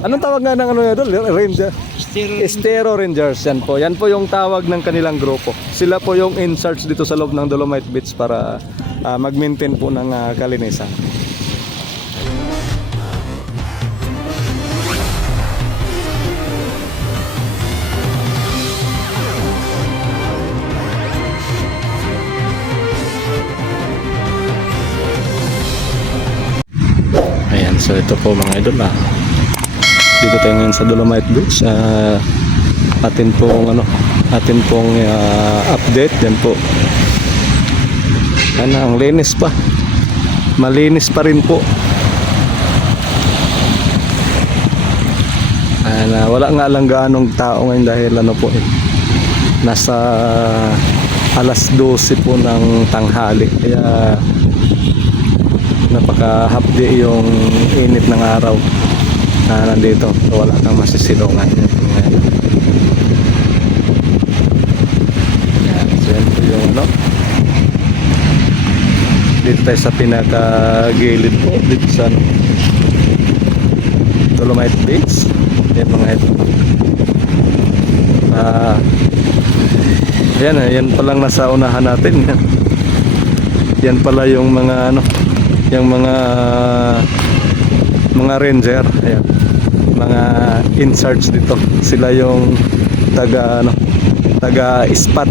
Anong tawag nga ng ano yan doon? Ranger? Estero Rangers. Yan po. Yan po yung tawag ng kanilang grupo. Sila po yung in charge dito sa loob ng Dolomite Beach para mag-maintain po ng kalinisan. Ayan, so ito po mga idol dito tayo ngayon sa Dolomite Beach. Atin pong update yan po. Ang linis pa, malinis pa rin po. Wala nga lang gaanong tao ngayon dahil nasa alas 12 po ng tanghali, kaya napaka-hapdi yung init ng araw na nandito. So, wala kang masisilungan. So yan po yung dito tayo sa pinaka-gilid po dito sa Dolomite Beach. Yan mga ito. Yan palang nasa unahan natin. Yan pala yung mga yung mga ranger. Ayan, mga in charge dito. Sila yung taga-spot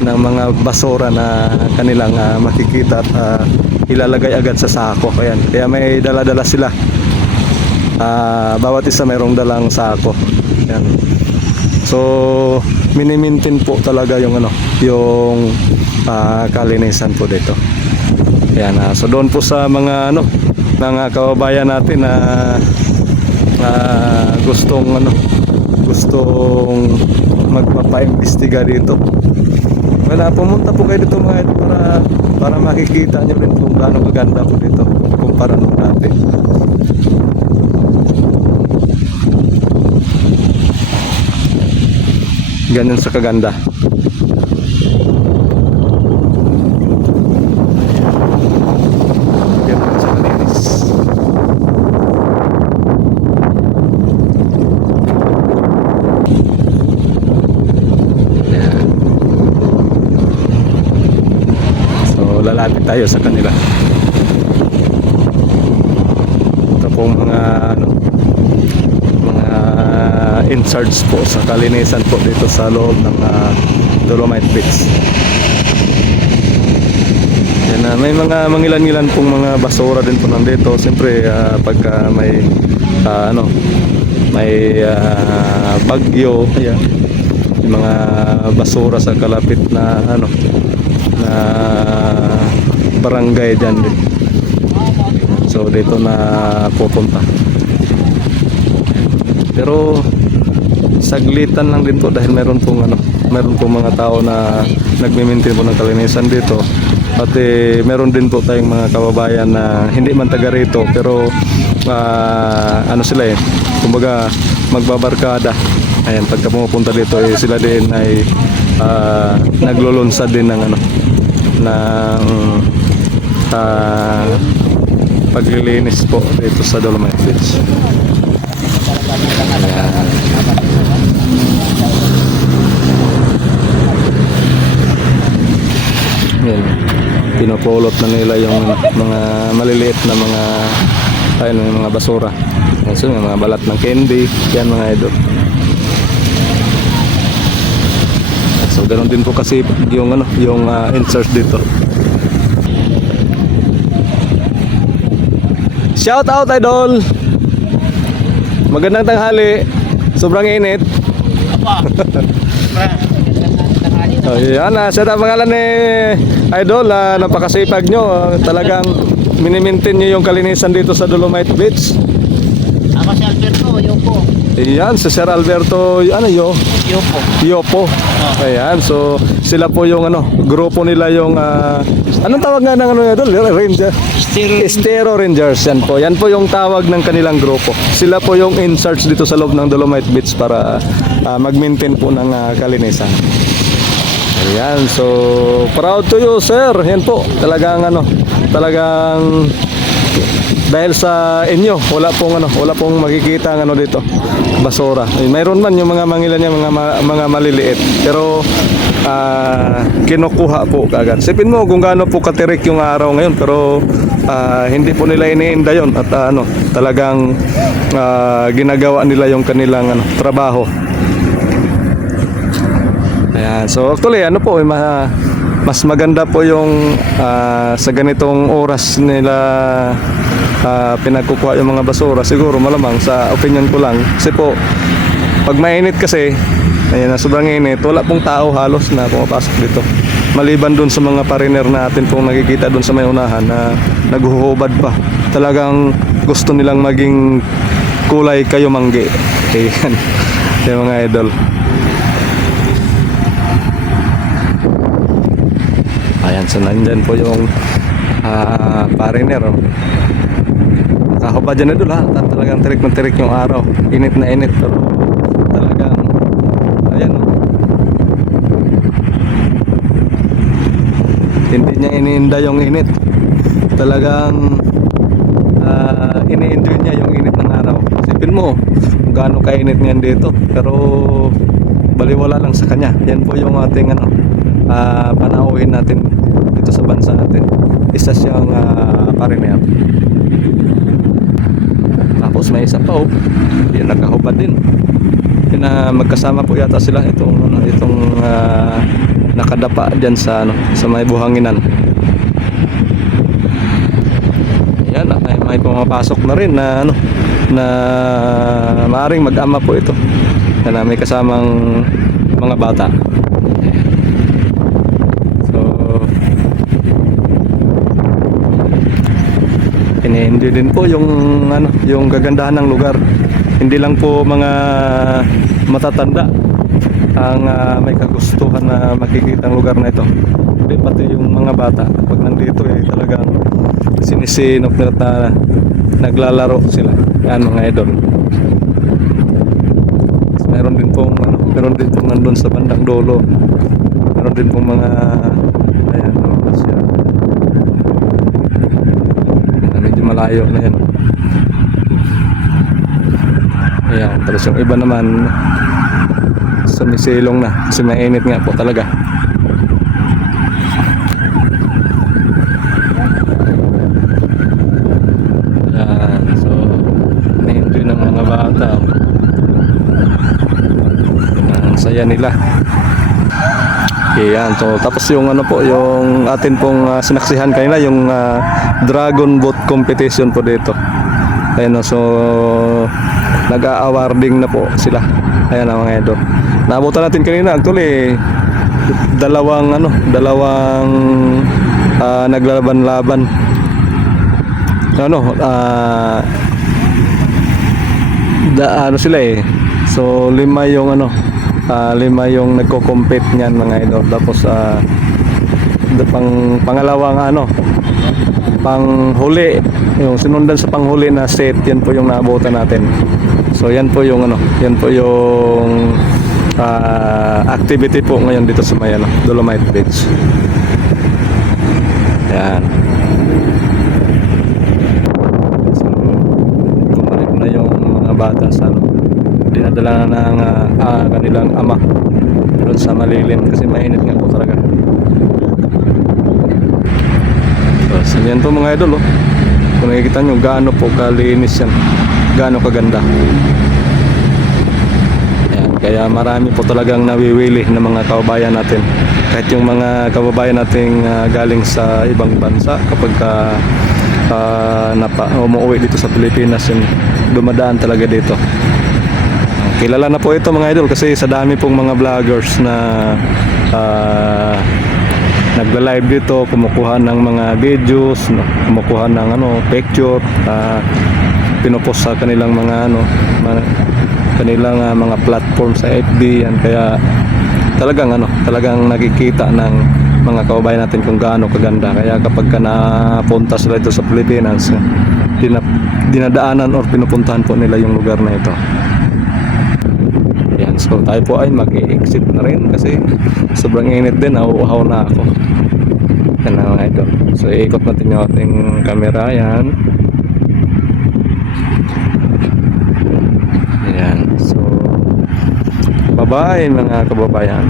ng mga basura na kanilang makikita at ilalagay agad sa sako. Ayan, kaya may dala-dala sila. Bawat isa mayroong dalang sako. Ayan. So mini-maintain po talaga yung kalinisan po dito. Ayan, so doon po sa mga mga kababayan natin na gustong magpapa-imbestiga dito. Pumunta po kayo dito mga ito para makikita nyo rin kung gaano kaganda po dito kumpara nung dati. Ganyan sa kaganda. Lalapit tayo sa kanila. Ito pong mga in charge po sa kalinisan po dito sa loob ng Dolomite Beach. Yan, may mga mangilan-ngilan pong mga basura din po nandito. Siyempre pagka may bagyo, yan, mga basura sa kalapit na na barangay dyan din. So dito na pupunta. Pero saglitan lang din po dahil meron pong mga tao na nagme-maintain po ng kalinisan dito. At meron din po tayong mga kababayan na hindi man taga rito pero sila kumbaga magbabarkada. Ayan, pagka pumupunta dito sila din ay naglulunsad din ng paglilinis po dito sa Dolomite Beach. Ayan, pinupulot na nila yung mga maliliit na mga basura. Yan, so, yung mga balat ng candy, yan mga idol. So ganoon din po kasi yung in charge dito. Shout out idol. Magandang tanghali. Sobrang init. Oh, yan sa pangalan ni idol, napakasipag nyo. Talagang mini-maintain nyo yung kalinisan dito sa Dolomite Beach. Ako si Alberto, Yopo. Ayan, si Sir Alberto, Yopo. Ayan, so sila po yung grupo nila yung anong tawag nga ng Ranger? Estero Rangers. Yan po yung tawag ng kanilang grupo. Sila po yung in charge dito sa loob ng Dolomite Beach para mag-maintain po ng kalinisan. Ayan, so proud to you sir. Yan po, talagang dahil sa inyo wala pong makikita ng ano dito basura. Mayroon man yung mga mangilan niya mga maliliit pero kinukuha po kagad. Sipin mo kung gaano po katirik yung araw ngayon pero hindi po nila iniinda yon at talagang ginagawa nila yung kanilang trabaho. Ayan. So actually mas maganda po yung sa ganitong oras nila pinagkukuha yung mga basura. Siguro malamang sa opinion ko lang kasi po pag mainit kasi ayan, sobrang init, wala pong tao halos na pumapasok dito maliban dun sa mga pariner natin pong nakikita dun sa may unahan na naghuhubad pa. Talagang gusto nilang maging kulay kayo manggi. Ayan. Yung mga idol. Ayan, so nandyan po yung pariner. Kahubad dyan idol ha. Talagang tirik na tirik yung araw. Init na init pero talagang ayan o. Hindi niya iniinda yung init. Talagang ini-enjoy niya yung init ng araw. Isipin mo kung gaano kainit niyan dito pero baliwala lang sa kanya. Yan po yung ating panauhin natin dito sa bansa natin. Isa siyang pariner. Tapos may isa pa yan nagkahubad din. Magkasama po yata sila itong nakadapa diyan sa sa may buhanginan. Ayan, may pumapasok na rin na na maaring mag-ama po ito. Na may kasamang mga bata. So ini-enjoy din po yung kagandahan ng lugar. Hindi lang po mga matatanda ang may kagustuhan na makikita ang lugar na ito. Hindi pati yung mga bata pag nandito talagang sinisinop na naglalaro sila. Yan mga idol. Meron din pong nandun sa bandang dulo. Meron din pong mga ayan siya. Medyo malayo na yan. Ayan, tapos yung iba naman sumisilong na kasi mainit nga po talaga. Ayan, so na-enjoy ng mga bata. Ang saya nila. Ayan, so tapos yung yung atin pong sinaksihan kanina yung dragon boat competition po dito. Ayan, so nag-a-awarding na po sila. Ayan ang mga idol. Naabutan natin kanina actually dalawang naglalaban-laban. Sila So lima yung nagko-compete niyan mga idol. Tapos pangalawang panghuli, yung sinundan sa panghuli na set, yan po yung naabutan natin. So yan po yung activity po ngayon dito sa may Dolomite Beach. Yan. So bumalik na yung mga bata sa dinadala na ng kanilang ama doon sa malilim kasi mainit nga po talaga. So yan po mga idol kung nakikita nyo gaano po kalinis yan, gaano kaganda. Ayan, kaya marami po talagang nawiwili ng mga kababayan natin, kahit yung mga kababayan nating galing sa ibang bansa kapag umuwi dito sa Pilipinas, dumadaan talaga dito. Kilala na po ito mga idol kasi sa dami pong mga vloggers na nagla-live dito, kumukuha ng mga videos, kumukuha ng picture, pinopost sa kanilang mga mga platform sa FB yan. Kaya talagang nakikita ng mga kababayan natin kung gaano kaganda. Kaya kapag napunta sila dito sa Pilipinas, dinadaanan or pinupuntahan po nila yung lugar na ito. Yan, so tayo po ay mag-i-exit na rin kasi sobrang init din, nauuhaw na ako. Yan na mga idol. So iikot natin yung ating camera, yan. Bye-bye mga kababayan.